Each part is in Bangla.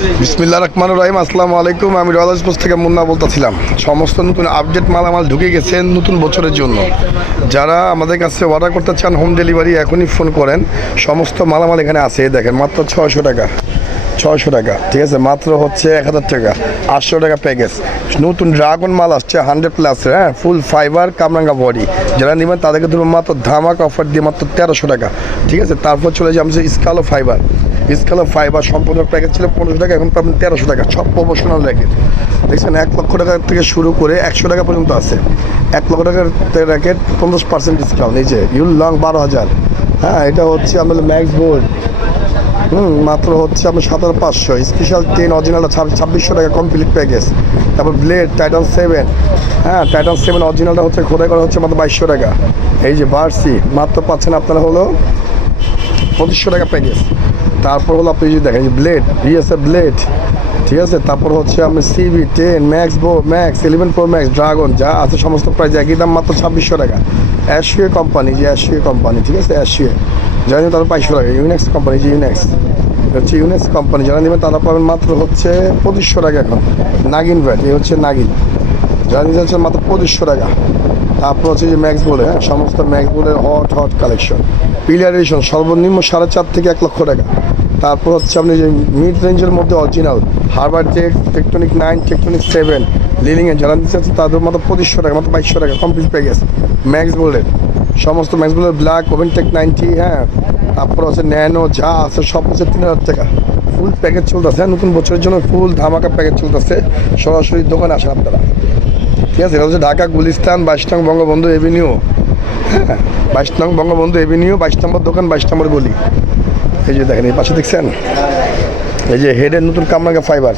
বিসমিল্লা রহমান রহিম, আসসালামু আলাইকুম। আমি রয়্যাল থেকে মুন্না বলতেছিলাম। সমস্ত নতুন আপডেট মালামাল ঢুকে গেছে নতুন বছরের জন্য। যারা আমাদের কাছে অর্ডার করতে চান হোম ডেলিভারি এখনই ফোন করেন। সমস্ত মালামাল এখানে আছে, দেখেন, মাত্র ছয়শো টাকা। ছয়শো টাকা, ঠিক আছে? মাত্র হচ্ছে এক হাজার টাকা, আটশো টাকা প্যাকেজ নতুন ড্রাগন মাল আসছে হান্ড্রেড প্লাস হ্যাঁ? ফুল ফাইবার কামরাঙ্গা বডি যারা নেবেন তাদেরকে ধরুন মাত্র ধামাক অফার দিয়ে মাত্র তেরোশো টাকা, ঠিক আছে? তারপর চলে যাচ্ছে স্কালো ফাইবার স্কালো ফাইবার সম্পূর্ণ প্যাকেজ ছিল পনেরোশো টাকা, এখন পাবেন তেরোশো টাকা, সব প্রমোশনাল র্যাকেট দেখছেন, এক লক্ষ টাকা থেকে শুরু করে একশো টাকা পর্যন্ত আছে। এক লক্ষ টাকার র্যাকেট পঞ্চাশ পার্সেন্ট ডিসকাউন্ট এই যে ইউল লং বারো হাজার। হ্যাঁ এটা হচ্ছে আমাদের ম্যাক্স বোর্ড হুম, মাত্র হচ্ছে আপনার সতেরো পাঁচশো। স্পেশাল টেন অরিজিনালটা ছাব্বিশশো টাকা কমপ্লিট প্যাকেজ তারপর ব্লেড টাইটান সেভেন হ্যাঁ টাইটান সেভেন অরিজিনালটা হচ্ছে খোদাই করা হচ্ছে মাত্র বাইশশো টাকা। এই যে বার্সি মাত্র পাচ্ছেন আপনারা হলো পঁচিশশো টাকা প্যাকেজ তারপর হলো আপনি যদি দেখেন ব্লেড বিএসএ ব্লেড ঠিক আছে? তারপর হচ্ছে আপনি সিবি টেন ম্যাক্স বো max eleven pro max dragon যা আছে সমস্ত প্রাইস একই দাম মাত্র ছাব্বিশশো টাকা। অ্যাশিয়ে কোম্পানি যে অ্যাশিয়ে কোম্পানি ঠিক আছে? অ্যাশিয়ে যারা নেবেন তারা বাইশশো টাকা ইউনেক্স কোম্পানি যে ইউনেক্স হচ্ছে ইউনেক্স কোম্পানি যারা নেবেন তারা পাবেন মাত্র হচ্ছে পঁচিশশো টাকা এখন। নাগিন ব্র্যান্ড এই হচ্ছে নাগিন। যারা নিতে চাচ্ছেন মাত্র পঁচিশশো টাকা। তারপর হচ্ছে যে ম্যাক্স বলে হ্যাঁ? সমস্ত ম্যাক্স বলের hot hot collection pillar edition সর্বনিম্ন সাড়ে চার থেকে এক লক্ষ টাকা। তারপর হচ্ছে আপনি যে মিড রেঞ্জের মধ্যে original harbour tech tectonic nine tectonic seven লিলিংয়ে যারা নিতে চাচ্ছেন তাদের মাত্র পঁচিশশো টাকা, মাত্র বাইশশো টাকা কমপ্লিট প্যাকেজ ম্যাক্স বোল্ডের সমস্ত ম্যাক্স বোল্ডের ব্ল্যাক ওভেন টেক নাইনটি হ্যাঁ। তারপর হচ্ছে ন্যানো যা আছে সব হচ্ছে তিন হাজার টাকা। ফুল প্যাকেজ চলতেছে হ্যাঁ, নতুন বছরের জন্য ফুল ধামাকা প্যাকেজ চলতেছে। সরাসরি দোকানে আসেন আপনারা। ঠিক আছে এটা হচ্ছে ঢাকা গুলিস্তান বাইশ নং বঙ্গবন্ধু এভিনিউ হ্যাঁ বাইশ নং বঙ্গবন্ধু এভিনিউ বাইশ নম্বর দোকান বাইশ নম্বর গলি। এই যে দেখেন এই পাশে দেখছেন? এই যে হেডের নতুন কামরাঙ্গা ফাইবার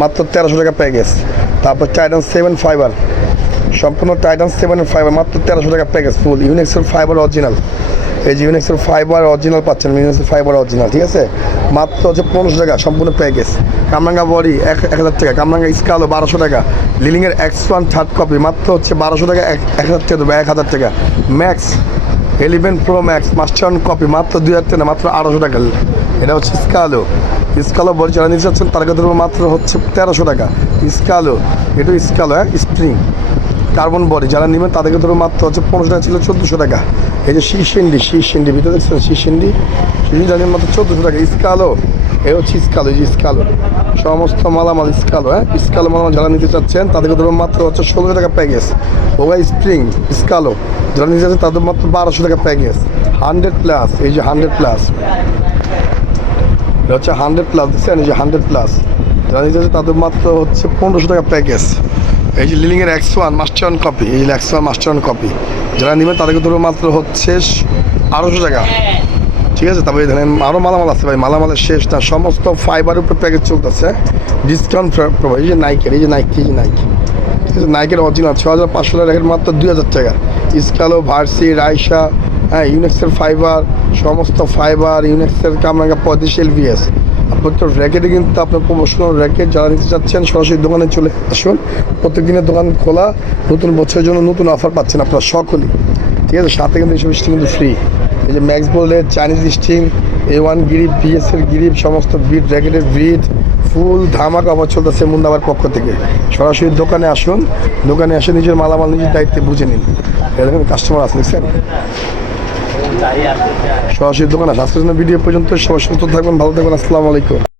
মাত্র তেরোশো টাকা প্যাকেজ তারপর টাইটান সেভেন ফাইবার সম্পূর্ণ টাইটান সেভেনের ফাইবার মাত্র তেরোশো টাকা প্যাকেজ ফুল ইউনিক্সের ফাইবার অরিজিনাল এই যে ইউনিক্সের ফাইবার অরিজিনাল পাচ্ছেন ইউনিক্সের ফাইবার অরিজিনাল ঠিক আছে? মাত্র হচ্ছে পনেরোশো টাকা, সম্পূর্ণ প্যাকেজ কামরাঙ্গা বডি এক এক হাজার টাকা, কামরাঙ্গা স্কালো বারোশো টাকা। লিলিংয়ের এক্স ওয়ান থার্ড কপি মাত্র হচ্ছে বারোশো টাকা, এক এক হাজার টাকা দেবো, এক হাজার টাকা। Max eleven pro max master copy মাত্র দুই হাজার টাকা, মাত্র আড়াইশো টাকা। এটা হচ্ছে স্কালো স্কালো বডি যারা নিতে চাচ্ছেন তার কাছে মাত্র হচ্ছে তেরোশো টাকা। স্কালো এটা স্কালো হ্যাঁ? স্প্রিং কার্বন বডি, যারা নেবেন তাদেরকে ধরো মাত্র হচ্ছে পনেরোশো টাকা ছিল চোদ্দোশো টাকা। এই যে শীর্ষেন্ডি শীর্ষেন্ডি ভিতরে দেখছেন শীর্ষেন্ডি শীর্ষেন্ডি মাত্র চোদ্দোশো টাকা। স্কালো এই হচ্ছে স্কালো, এই যে স্কালো। সমস্ত মালামাল স্কালো হ্যাঁ? স্কালো মালামাল যারা নিতে চাচ্ছেন, তাদেরকে ধরো মাত্র হচ্ছে ষোলোশো টাকা প্যাকেজ। ওগা স্প্রিং, স্কালো, যারা নিতে চাচ্ছেন তাদের মাত্র বারোশো টাকা প্যাকেজ। হান্ড্রেড প্লাস, এই যে হান্ড্রেড প্লাস। এটা হচ্ছে হান্ড্রেড প্লাস, দেখছেন? এই যে হান্ড্রেড প্লাস। যারা নিতে চাচ্ছে তাদের মাত্র হচ্ছে পনেরোশো টাকা প্যাকেজ। এই যে লিলিংয়ের X one master one copy এই যে X one master one copy যারা নেবেন তাদেরকে ধরো মাত্র হচ্ছে আড়াইশো টাকা। ঠিক আছে? তারপরে এখানে আরও মালামাল আছে ভাই, মালামালের শেষ না, সমস্ত ফাইবার উপর প্যাকেজ চলতেছে। ডিসকাউন্ট প্রোভাইড এই যে নাইকের এই যে নাইক এই যে নাইকি ঠিক আছে? নাইকের অরিজিনাল ছ হাজার পাঁচশো টাকার মাত্র দুই হাজার টাকা। স্কালো ভার্সি রাইসা হ্যাঁ ইউনেক্সের ফাইবার সমস্ত ফাইবার ইউনেক্সের কামরাঙ্গা পঁয়ত্রিশ এলভিএস আপনার র্যাকেটে কিন্তু আপনার প্রমোশনাল র্যাকেট যারা নিতে চাচ্ছেন, সরাসরি দোকানে চলে আসুন। প্রত্যেক দিনের দোকান খোলা, নতুন বছরের জন্য নতুন অফার পাচ্ছেন আপনারা সকলেই। ঠিক আছে, সাথে কিন্তু এইসব স্টিং কিন্তু ফ্রি এই যে max বোল্ডের Chinese sting A one grip বিএসের grip সমস্ত বিট র্যাকেটের বিট ফুল ধামাক অফার চলতেছে মুন্দাবার পক্ষ থেকে। সরাসরি দোকানে আসুন, দোকানে এসে নিজের মালামাল নিজের দায়িত্বে বুঝে নিন। এরকম কাস্টমার আছে, দেখছেন? সরাসরি দোকান আজকের ভিডিও পর্যন্ত সবাই সুস্থ থাকবেন ভালো থাকবেন। আসসালামু আলাইকুম।